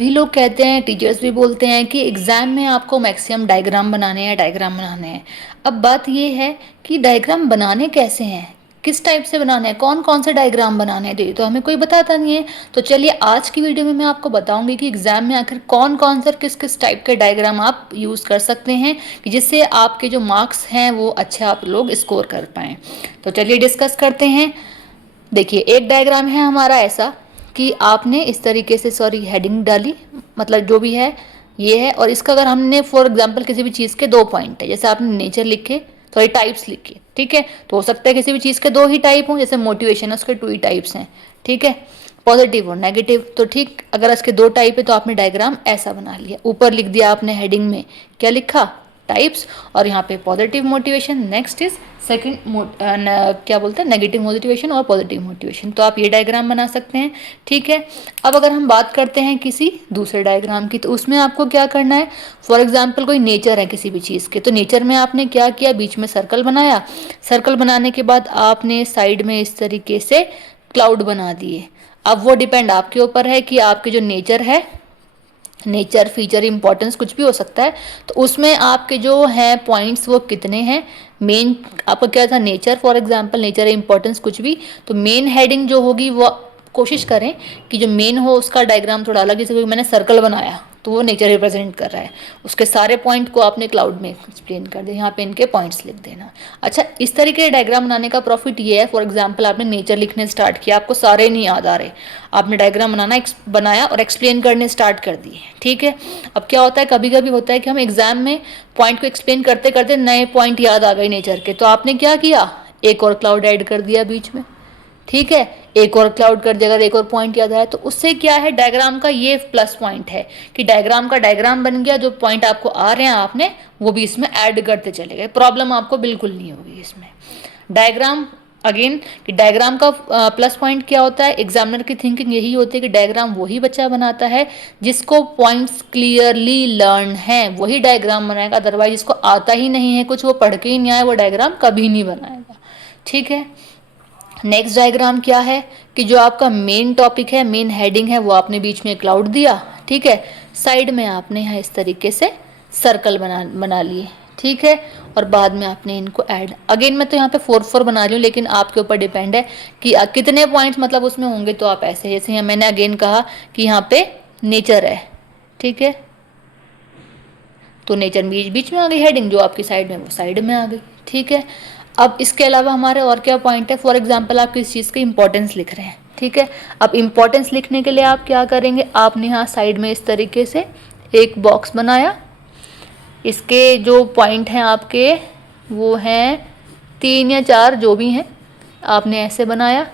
भी लोग कहते हैं, टीचर्स भी बोलते हैं कि एग्ज़ाम में आपको मैक्सिमम डायग्राम बनाने हैं, डायग्राम बनाने हैं। अब बात ये है कि डायग्राम बनाने कैसे हैं, किस टाइप से बनाने हैं, कौन कौन से डायग्राम बनाने हैं, तो हमें कोई बताता नहीं है। तो चलिए आज की वीडियो में मैं आपको बताऊंगी कि एग्ज़ाम में आखिर कौन कौन से किस किस टाइप के डायग्राम आप यूज़ कर सकते हैं कि जिससे आपके जो मार्क्स हैं वो अच्छे आप लोग स्कोर कर पाएँ। तो चलिए डिस्कस करते हैं। देखिए, एक डायग्राम है हमारा ऐसा कि आपने इस तरीके से हेडिंग डाली, मतलब जो भी है ये है, और इसका अगर हमने फॉर एग्जांपल किसी भी चीज़ के 2 पॉइंट है, जैसे आपने नेचर लिखे, टाइप्स लिखे, ठीक है। तो हो सकता है किसी भी चीज़ के 2 ही टाइप हों, जैसे मोटिवेशन है उसके 2 ही टाइप्स हैं, ठीक है, पॉजिटिव और नेगेटिव। तो ठीक, अगर इसके 2 टाइप है तो आपने डायग्राम ऐसा बना लिया। ऊपर लिख दिया आपने हेडिंग में, क्या लिखा, टाइप्स, और यहाँ पे positive motivation, next is second क्या बोलते हैं, नेगेटिव मोटिवेशन और पॉजिटिव मोटिवेशन। तो आप ये डायग्राम बना सकते हैं, ठीक है। अब अगर हम बात करते हैं किसी दूसरे डायग्राम की, तो उसमें आपको क्या करना है, फॉर एग्जांपल कोई नेचर है किसी भी चीज़ के, तो नेचर में आपने क्या किया, बीच में सर्कल बनाया। सर्कल बनाने के बाद आपने साइड में इस तरीके से क्लाउड बना दिए। अब वो डिपेंड आपके ऊपर है कि आपके जो नेचर है, नेचर फीचर इंपॉर्टेंस कुछ भी हो सकता है, तो उसमें आपके जो हैं पॉइंट्स वो कितने हैं। मेन आपका क्या था, nature, for example nature importance कुछ भी, तो मेन हेडिंग जो होगी वो कोशिश करें कि जो मेन हो उसका डायग्राम थोड़ा अलग, जैसे मैंने सर्कल बनाया तो वो नेचर रिप्रेजेंट कर रहा है, उसके सारे पॉइंट को आपने क्लाउड में एक्सप्लेन कर दिया, यहाँ पे इनके पॉइंट्स लिख देना। अच्छा, इस तरीके के डायग्राम बनाने का प्रॉफिट ये है, फॉर एग्जांपल आपने नेचर लिखने स्टार्ट किया, आपको सारे नहीं याद आ रहे, आपने डायग्राम बनाया और एक्सप्लेन करने स्टार्ट कर दिए, ठीक है। अब क्या होता है, कभी कभी होता है कि हम एग्जाम में पॉइंट को एक्सप्लेन करते करते नए पॉइंट याद आ गए नेचर के, तो आपने क्या किया, एक और क्लाउड ऐड कर दिया बीच में, ठीक है, एक और क्लाउड कर दिया, अगर एक और पॉइंट याद आया तो उससे क्या है, डायग्राम का ये प्लस पॉइंट है कि डायग्राम का डायग्राम बन गया, जो पॉइंट आपको आ रहे हैं आपने वो भी इसमें ऐड करते चले गए, प्रॉब्लम आपको बिल्कुल नहीं होगी इसमें। डायग्राम अगेन कि डायग्राम का प्लस पॉइंट क्या होता है, एग्जामिनर की थिंकिंग यही होती है कि डायग्राम वही बच्चा बनाता है जिसको पॉइंट्स क्लियरली लर्न है, वही डायग्राम बनाएगा, अदरवाइज जिसको आता ही नहीं है कुछ, वो पढ़ के ही नहीं आए, वो डायग्राम कभी नहीं बनाएगा, ठीक है। नेक्स्ट डायग्राम क्या है कि जो आपका मेन टॉपिक है, मेन हेडिंग है, वो आपने बीच में क्लाउड दिया, ठीक है, साइड में आपने यहाँ इस तरीके से सर्कल बना लिए, ठीक है, और बाद में आपने इनको ऐड, अगेन मैं तो यहाँ पे 4 बना रही हूँ, लेकिन आपके ऊपर डिपेंड है कि कितने पॉइंट्स मतलब उसमें होंगे, तो आप ऐसे, जैसे यहाँ मैंने अगेन कहा कि यहाँ पे नेचर है, ठीक है, तो नेचर बीच बीच में आ गई, हेडिंग जो आपकी साइड में वो साइड में आ गई, ठीक है। अब इसके अलावा हमारे और क्या पॉइंट है, फॉर एग्जांपल आप किस चीज़ की इंपॉर्टेंस लिख रहे हैं, ठीक है। अब इंपॉर्टेंस लिखने के लिए आप क्या करेंगे, आपने यहाँ साइड में इस तरीके से एक बॉक्स बनाया, इसके जो पॉइंट हैं आपके वो हैं 3 या 4 जो भी हैं, आपने ऐसे बनाया,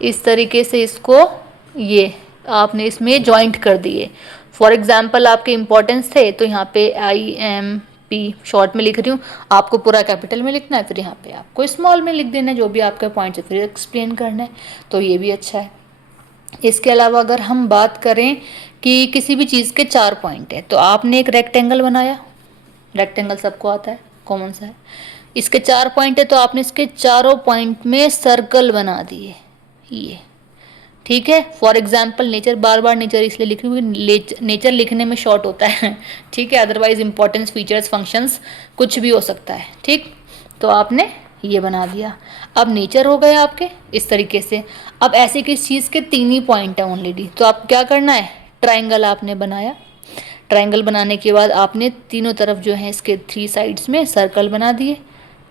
इस तरीके से इसको ये आपने इसमें जॉइंट कर दिए। फॉर एग्जाम्पल आपके इंपॉर्टेंस थे तो यहाँ पे IMP शॉर्ट में लिख रही हूँ, आपको पूरा कैपिटल में लिखना है, फिर यहाँ पे आपको स्मॉल में लिख देना है जो भी आपके पॉइंट्स है, फिर एक्सप्लेन करना है, तो ये भी अच्छा है। इसके अलावा अगर हम बात करें कि किसी भी चीज़ के 4 पॉइंट है, तो आपने एक रेक्टेंगल बनाया, रेक्टेंगल सबको आता है, कॉमन सा है, इसके 4 पॉइंट है तो आपने इसके चारों पॉइंट में सर्कल बना दिए, ये ठीक है। For example nature, bar bar nature इसलिए लिख रही हूँ, नेचर लिखने में शॉर्ट होता है ठीक है, अदरवाइज इंपॉर्टेंस फीचर्स फंक्शंस कुछ भी हो सकता है, ठीक। तो आपने ये बना दिया, अब नेचर हो गए आपके इस तरीके से। अब ऐसे किस चीज़ के 3 ही पॉइंट है ऑलरेडी, तो आप क्या करना है, ट्राइंगल आपने बनाया, ट्राइंगल बनाने के बाद आपने तीनों तरफ जो है इसके 3 साइड्स में सर्कल बना दिए,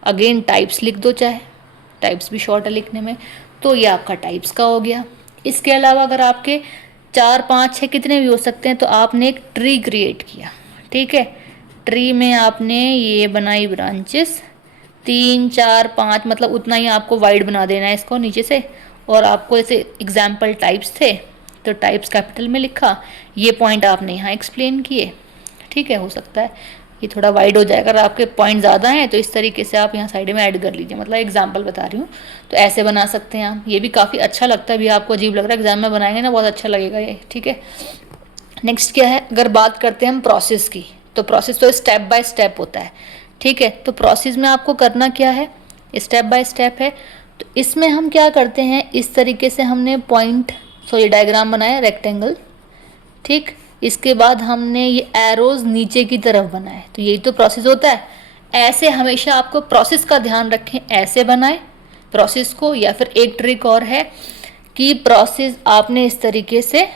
अगेन टाइप्स लिख दो, चाहे टाइप्स भी शॉर्ट है लिखने में, तो ये आपका टाइप्स का हो गया। इसके अलावा अगर आपके 4 5 6 कितने भी हो सकते हैं, तो आपने एक ट्री क्रिएट किया, ठीक है, ट्री में आपने ये बनाई ब्रांचेस 3 4 5, मतलब उतना ही आपको वाइड बना देना है इसको नीचे से, और आपको ऐसे एग्जाम्पल टाइप्स थे तो टाइप्स कैपिटल में लिखा, ये पॉइंट आपने यहाँ एक्सप्लेन किए, ठीक है। हो सकता है ये थोड़ा वाइड हो जाएगा, अगर आपके पॉइंट ज़्यादा हैं तो इस तरीके से आप यहाँ साइड में ऐड कर लीजिए, मतलब एग्जांपल बता रही हूँ, तो ऐसे बना सकते हैं आप, ये भी काफ़ी अच्छा लगता है, भी आपको अजीब लग रहा है, एग्जाम में बनाएंगे ना बहुत अच्छा लगेगा ये, ठीक है। नेक्स्ट क्या है, अगर बात करते हैं हम प्रोसेस की, तो प्रोसेस तो स्टेप बाय स्टेप होता है, ठीक है। तो प्रोसेस में आपको करना क्या है, स्टेप बाय स्टेप है, तो इसमें हम क्या करते हैं, इस तरीके से हमने पॉइंट, डायग्राम बनाया रेक्टेंगल, ठीक, इसके बाद हमने ये एरोज नीचे की तरफ बनाए, तो यही तो प्रोसेस होता है। ऐसे हमेशा आपको प्रोसेस का ध्यान रखें, ऐसे बनाए प्रोसेस को, या फिर एक ट्रिक और है कि प्रोसेस आपने इस तरीके से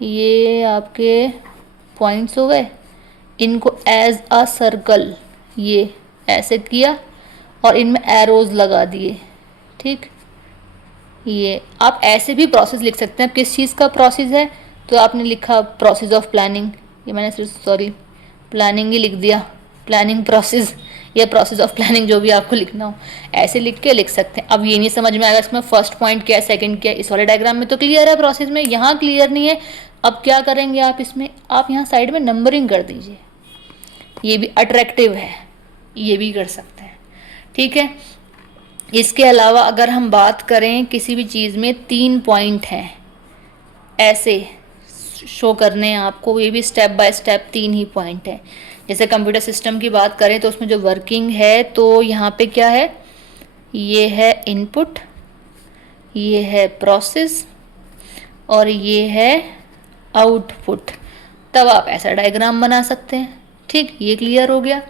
ये आपके पॉइंट्स हो गए, इनको एज अ सर्कल ये ऐसे किया और इनमें एरोज लगा दिए। ठीक, ये आप ऐसे भी प्रोसेस लिख सकते हैं। किस चीज़ का प्रोसेस है, तो आपने लिखा प्रोसेस ऑफ प्लानिंग, ये मैंने सिर्फ प्लानिंग ही लिख दिया, प्लानिंग प्रोसेस या प्रोसेस ऑफ प्लानिंग, जो भी आपको लिखना हो ऐसे लिख के लिख सकते हैं। अब ये नहीं समझ में आएगा इसमें फर्स्ट पॉइंट क्या है, सेकंड क्या है, इस वाले डायग्राम में तो क्लियर है, प्रोसेस में यहाँ क्लियर नहीं है। अब क्या करेंगे आप इसमें, आप यहाँ साइड में नंबरिंग कर दीजिए, ये भी अट्रैक्टिव है, ये भी कर सकते हैं। ठीक है, इसके अलावा अगर हम बात करें किसी भी चीज़ में 3 पॉइंट हैं ऐसे शो करने हैं आपको, ये भी step by step 3 he point है। जैसे कंप्यूटर सिस्टम की बात करें तो उसमें जो वर्किंग है, तो यहाँ पे क्या है, ये है इनपुट, ये है प्रोसेस और ये है आउटपुट, तब आप ऐसा डायग्राम बना सकते हैं। ठीक, ये क्लियर हो गया।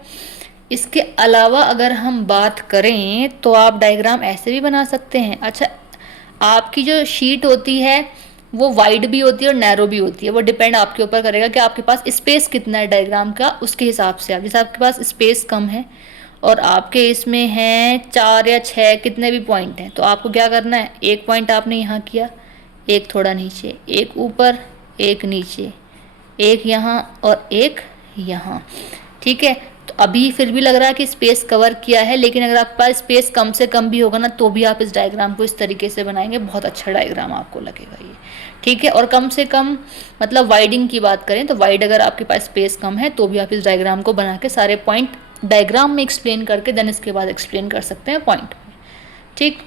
इसके अलावा अगर हम बात करें तो आप डायग्राम ऐसे भी बना सकते हैं। अच्छा, आपकी जो शीट होती है वो वाइड भी होती है और नैरो भी होती है, वो डिपेंड आपके ऊपर करेगा कि आपके पास स्पेस कितना है डायग्राम का, उसके हिसाब से आप, जैसे आपके पास स्पेस कम है और आपके इसमें हैं 4 या 6 कितने भी पॉइंट हैं, तो आपको क्या करना है, एक पॉइंट आपने यहाँ किया, एक थोड़ा नीचे, एक ऊपर, एक नीचे, एक यहाँ और एक यहाँ। ठीक है, तो अभी फिर भी लग रहा है कि स्पेस कवर किया है, लेकिन अगर आपके पास स्पेस कम से कम भी होगा ना, तो भी आप इस डायग्राम को इस तरीके से बनाएंगे, बहुत अच्छा डायग्राम आपको लगेगा ये। ठीक है, और कम से कम मतलब वाइडिंग की बात करें तो वाइड अगर आपके पास स्पेस कम है तो भी आप इस डायग्राम को बना के सारे पॉइंट डायग्राम में एक्सप्लेन करके देन इसके बाद एक्सप्लेन कर सकते हैं पॉइंट में। ठीक,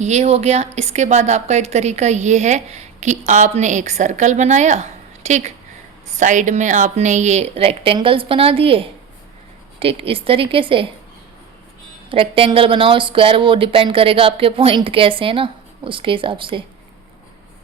ये हो गया। इसके बाद आपका एक तरीका ये है कि आपने एक सर्कल बनाया, ठीक, साइड में आपने ये रेक्टेंगल्स बना दिए। ठीक, इस तरीके से रेक्टेंगल बनाओ, स्क्वायर वो डिपेंड करेगा आपके पॉइंट कैसे हैं ना, उसके हिसाब से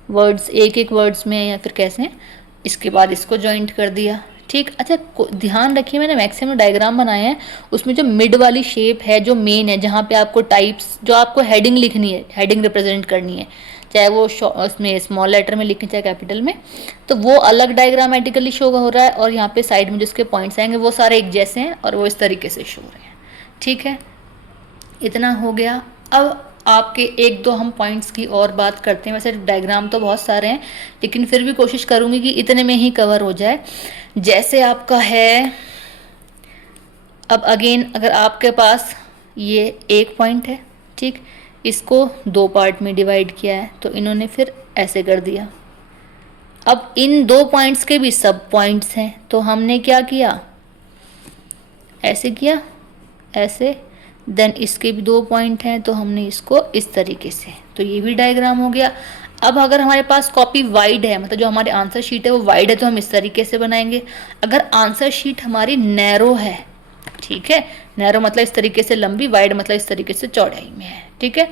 वर्ड्स एक एक वर्ड्स में या फिर कैसे हैं। इसके बाद इसको जॉइंट कर दिया। ठीक, अच्छा ध्यान रखिए, मैंने मैक्सिमम डायग्राम बनाए हैं, उसमें जो मिड वाली शेप है जो मेन है, जहाँ पे आपको टाइप्स, जो आपको हेडिंग लिखनी है, हेडिंग रिप्रेजेंट करनी है, चाहे वो उसमें स्मॉल लेटर में लिखें चाहे कैपिटल में, तो वो अलग डायग्रामेटिकली शो हो रहा है, और यहाँ पे साइड में जिसके पॉइंट्स आएंगे वो सारे एक जैसे हैं और वो इस तरीके से शो हो रहे हैं। ठीक है, इतना हो गया। अब आपके एक दो हम पॉइंट्स की और बात करते हैं। वैसे डायग्राम तो बहुत सारे हैं, लेकिन फिर भी कोशिश करूँगी कि इतने में ही कवर हो जाए। जैसे आपका है, अब अगेन अगर आपके पास ये एक पॉइंट है, ठीक, इसको 2 पार्ट में डिवाइड किया है, तो इन्होंने फिर ऐसे कर दिया। अब इन 2 पॉइंट्स के भी सब पॉइंट्स हैं, तो हमने क्या किया, ऐसे किया, ऐसे, देन इसके भी 2 पॉइंट हैं तो हमने इसको इस तरीके से, तो ये भी डायग्राम हो गया। अब अगर हमारे पास कॉपी वाइड है, मतलब जो हमारी आंसर शीट है वो वाइड है, तो हम इस तरीके से बनाएंगे। अगर आंसर शीट हमारी नैरो है, ठीक है, नैरो मतलब इस तरीके से लंबी, वाइड मतलब इस तरीके से चौड़ाई में है। ठीक है,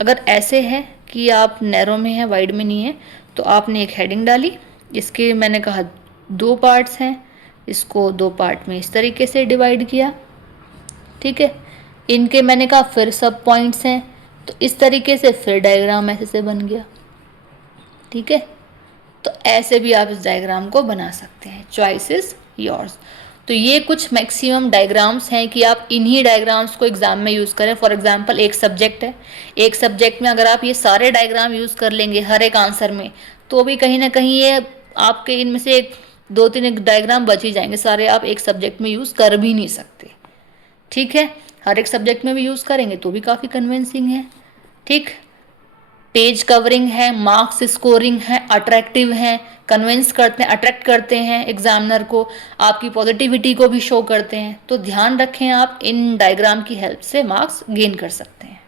अगर ऐसे है कि आप नैरो में है, वाइड में नहीं है, तो आपने एक हेडिंग डाली, इसके मैंने कहा 2 पार्ट्स हैं, इसको 2 पार्ट में इस तरीके से डिवाइड किया। ठीक है, इनके मैंने कहा फिर सब पॉइंट्स हैं, तो इस तरीके से फिर डायग्राम ऐसे से बन गया। ठीक है, तो ऐसे भी आप इस डायग्राम को बना सकते हैं, चॉइस इज योर्स। तो ये कुछ मैक्सिमम डायग्राम्स हैं कि आप इन्हीं डायग्राम्स को एग्जाम में यूज़ करें। फॉर एग्जांपल एक सब्जेक्ट है, एक सब्जेक्ट में अगर आप ये सारे डायग्राम यूज़ कर लेंगे हर एक आंसर में, तो भी कहीं ना कहीं ये आपके इनमें से 2-3 डायग्राम बच ही जाएंगे, सारे आप एक सब्जेक्ट में यूज़ कर भी नहीं सकते। ठीक है, हर एक सब्जेक्ट में भी यूज़ करेंगे तो भी काफ़ी कन्विंसिंग है। ठीक, पेज कवरिंग है, मार्क्स स्कोरिंग है, अट्रैक्टिव है, कन्विंस करते हैं, अट्रैक्ट करते हैं एग्जामिनर को, आपकी पॉजिटिविटी को भी शो करते हैं। तो ध्यान रखें, आप इन डायग्राम की हेल्प से मार्क्स गेन कर सकते हैं।